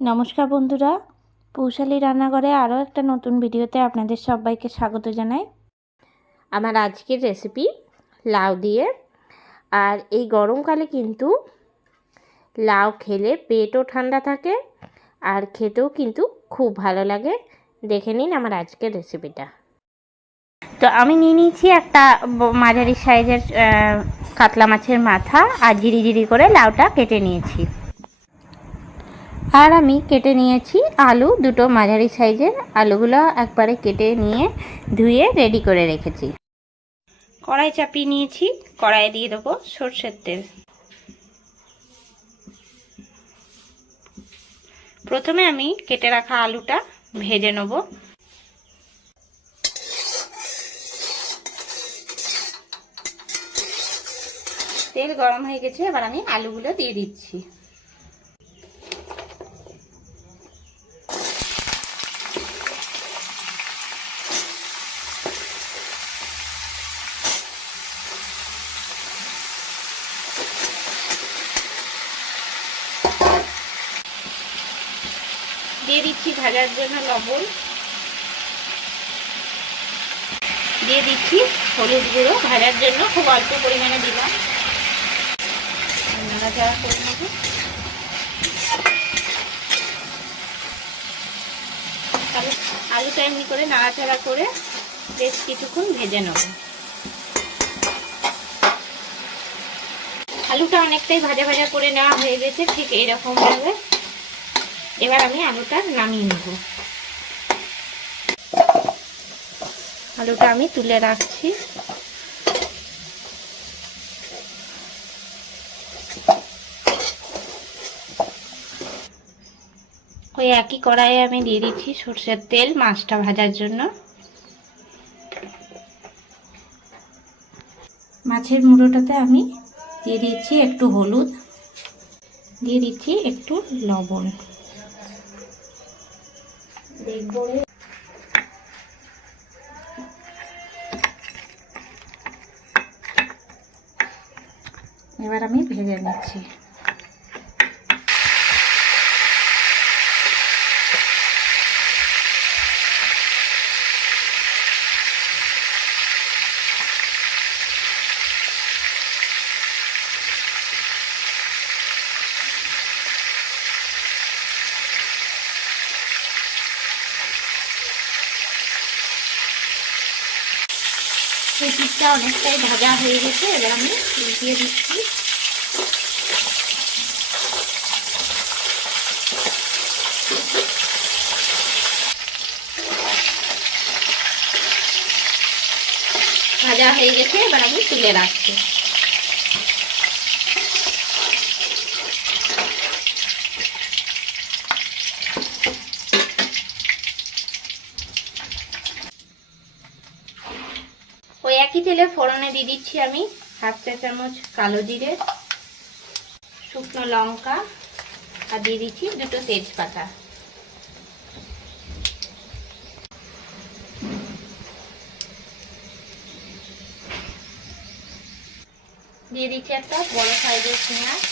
নমস্কার বন্ধুরা, পৌশালী রান্নাঘরে আরও একটা নতুন ভিডিওতে আপনাদের সবাইকে স্বাগত জানাই। আমার আজকের রেসিপি লাউ দিয়ে। আর এই গরমকালে কিন্তু লাউ খেলে পেটও ঠান্ডা থাকে আর খেতেও কিন্তু খুব ভালো লাগে। দেখে নিন আমার আজকের রেসিপিটা। তো আমি নিয়ে নিয়েছি একটা মাঝারি সাইজের কাতলা মাছের মাথা আর ঝিরি করে লাউটা কেটে নিয়েছি। আর আমি কেটে নিয়েছি আলু, দুটো মাঝারি সাইজের আলুগুলো একবারে কেটে নিয়ে ধুয়ে রেডি করে রেখেছি। কড়াই চাপিয়ে নিয়েছি, কড়াইয়ে দিয়ে দেবো সরষের তেল। প্রথমে আমি কেটে রাখা আলুটা ভেজে নেব। তেল গরম হয়ে গেছে, এবার আমি আলুগুলো দিয়ে দিচ্ছি। দিয়ে দিচ্ছি ভাজার জন্য লবণ, দিয়ে দিচ্ছি হলুদ গুঁড়ো। ভাজার জন্য খুব অল্প পরিমাণে দিলাম। নাড়াচাড়া করে নেব। আলুটা এমনি করে নাড়াচাড়া করে বেশ কিছুক্ষণ ভেজে নেব। আলুটা অনেকটাই ভাজা ভাজা করে নেওয়া হয়ে গেছে, ঠিক এইরকম ভাবে। এবার আমি আলুটা নামিয়ে নেব। আলুটা আমি তুলে রাখছি। ওই একই কড়াইয়ে আমি দিয়ে দিচ্ছি সরষের তেল মাছটা ভাজার জন্য। মাছের মুড়োটাতে আমি দিয়ে দিচ্ছি একটু হলুদ, দিয়ে দিচ্ছি একটু লবণ। এবার আমি ভেজে নিচ্ছি। এই পিঠটা অনেকটাই ভাজা হয়ে গেছে, এবার আমি দিয়ে দিচ্ছি। ভাজা হয়ে গেছে, এবার আমি তুলে রাখছি। ওই একই তেলে ফোড়নে দিয়ে দিচ্ছি আমি হাফ চা চামচ কালো জিরে, শুকনো লঙ্কা, আর দিয়ে দিচ্ছি দুটো তেজপাতা। দিয়ে দিচ্ছি একটা বড় সাইজের পেঁয়াজ।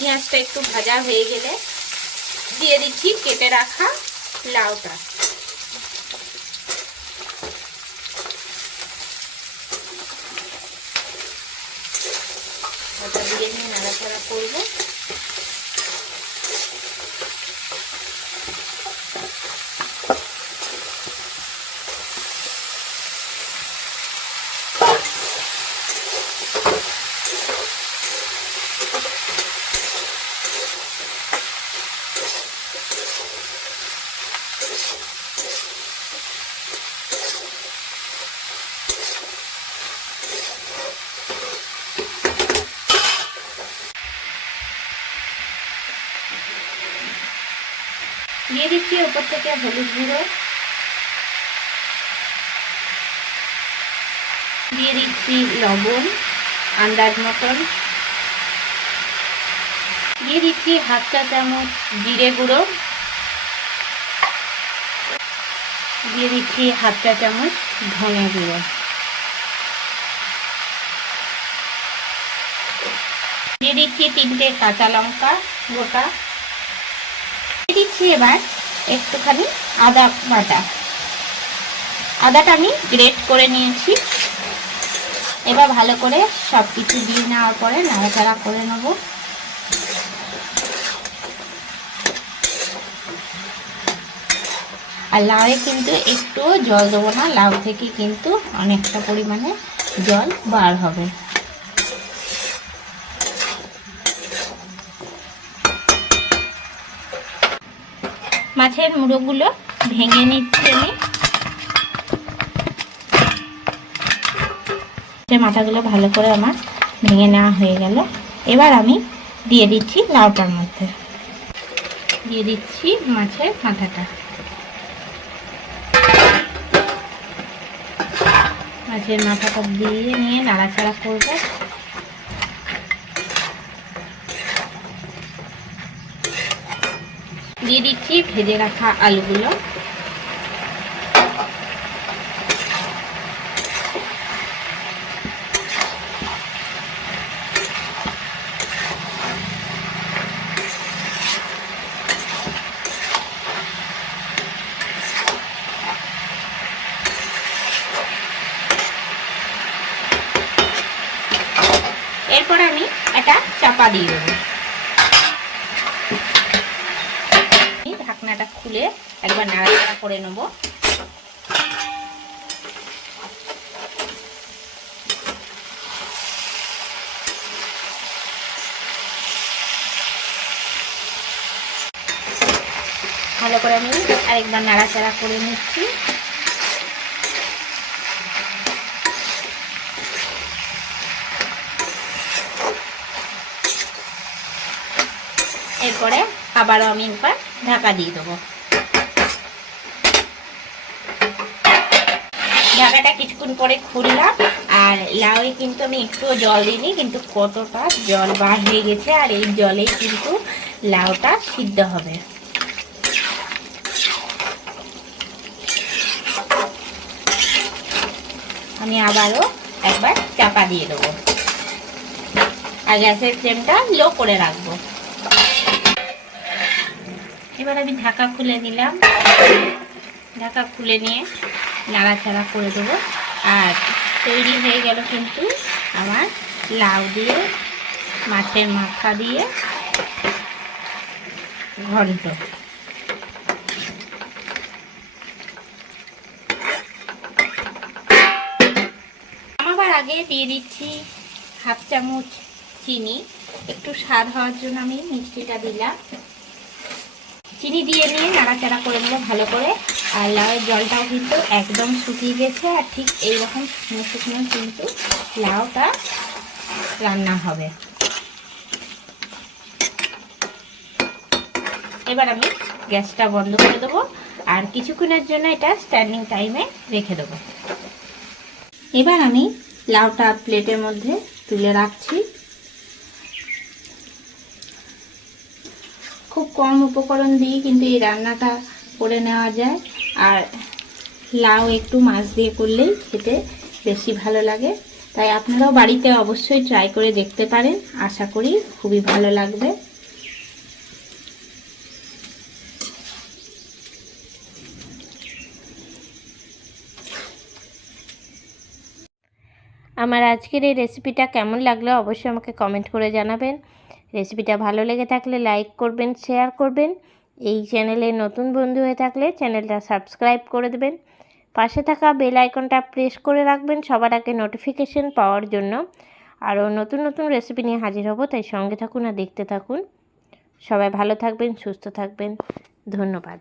পেঁয়াজটা একটু ভাজা হয়ে গেলে দিয়ে দিচ্ছি কেটে রাখা লাউটা। ওটা দিয়ে নিয়ে নাড়াচাড়া করবো। দিয়ে দিচ্ছি উপর থেকে হলুদ গুঁড়ো, দিয়ে দিচ্ছি লবণ, আন্দাজ মতন। দিয়ে দিচ্ছি হাফ চা চামচ জিরে গুঁড়ো, দিয়ে দিচ্ছি হাফ চা চামচ ধনে গুঁড়ো, দিয়ে দিচ্ছি 3টে কাঁচা লঙ্কা গোটা, দিয়ে দিচ্ছি এবার একটুখানি আদা বাটা। আদাটা আমি গ্রেট করে নিয়েছি। এবার ভালো করে সব কিছু দিয়ে নেওয়ার পরে নাড়াচাড়া করে নেব। আর লাউয়ে কিন্তু একটু জল দেবো না, লাউ থেকে কিন্তু অনেকটা পরিমাণে জল বার হবে। মাছের মুড়োগুলো ভেঙে নিচ্ছি আমি। মাথাগুলো ভালো করে আমার ভেঙে নেওয়া হয়ে গেল। এবার আমি দিয়ে দিচ্ছি লাউটার মধ্যে, দিয়ে দিচ্ছি মাছের মাথাটা। মাছের মাথাটা দিয়ে নিয়ে নাড়াচাড়া করবো। দিয়ে দিচ্ছি ভেজে রাখা আলুগুলো, এরপর আমি এটা চাপা দিয়ে দেবো। ঢাকনাটা খুলে একবার নাড়াচাড়া করে নেব। ভালো করে আমি আরেকবার নাড়াচাড়া করে নিচ্ছি। এরপরে আবারও আমি একবার ঢাকা দিয়ে দেবো। ঢাকাটা কিছুক্ষণ পরে খুললাম, আর লাউয়ে কিন্তু আমি একটুও জল দিইনি, কিন্তু কতটা জল বার হয়ে গেছে। আর এই জলেই কিন্তু লাউটা সিদ্ধ হবে। আমি আবারও একবার চাপা দিয়ে দেবো, আর গ্যাসের ফ্লেমটা লো করে রাখবো। এবার আমি ঢাকা খুলে নিলাম। ঢাকা খুলে নিয়ে নাড়াচাড়া করে দেবো। আর তৈরি হয়ে গেল কিন্তু আমার লাউ দিয়ে মাছের মাথা দিয়ে ঘন্ট। আমার আগে দিয়ে দিচ্ছি হাফ চামচ চিনি, একটু স্বাদ হওয়ার জন্য আমি মিষ্টিটা দিলাম। চিনি দিয়ে নিয়ে নাড়াচাড়া করে নেবো ভালো করে। আর লাউয়ের জলটাও কিন্তু একদম শুকিয়ে গেছে, আর ঠিক এইরকম শুকনো শুকনো কিন্তু লাউটা রান্না হবে। এবার আমি গ্যাসটা বন্ধ করে দেবো, আর কিছুক্ষণের জন্য এটা স্ট্যান্ডিং টাইমে রেখে দেবো। এবার আমি লাউটা প্লেটের মধ্যে তুলে রাখছি। খুব কম উপকরণ দিয়ে কিন্তু এই রান্নাটা করে নেওয়া যায়। আর লাউ একটু মাছ দিয়ে করলেই খেতে বেশি ভালো লাগে। তাই আপনারাও বাড়িতে অবশ্যই ট্রাই করে দেখতে পারেন, আশা করি খুবই ভালো লাগবে। আমার আজকের এই রেসিপিটা কেমন লাগলো অবশ্যই আমাকে কমেন্ট করে জানাবেন। রেসিপিটা ভালো লেগে থাকলে লাইক করবেন, শেয়ার করবেন। এই চ্যানেলে নতুন বন্ধু হয়ে থাকলে চ্যানেলটা সাবস্ক্রাইব করে দেবেন। পাশে থাকা বেল আইকনটা প্রেস করে রাখবেন সবার আগে নোটিফিকেশন পাওয়ার জন্য। আরও নতুন নতুন রেসিপি নিয়ে হাজির হব, তাই সঙ্গে থাকুন আর দেখতে থাকুন। সবাই ভালো থাকবেন, সুস্থ থাকবেন। ধন্যবাদ।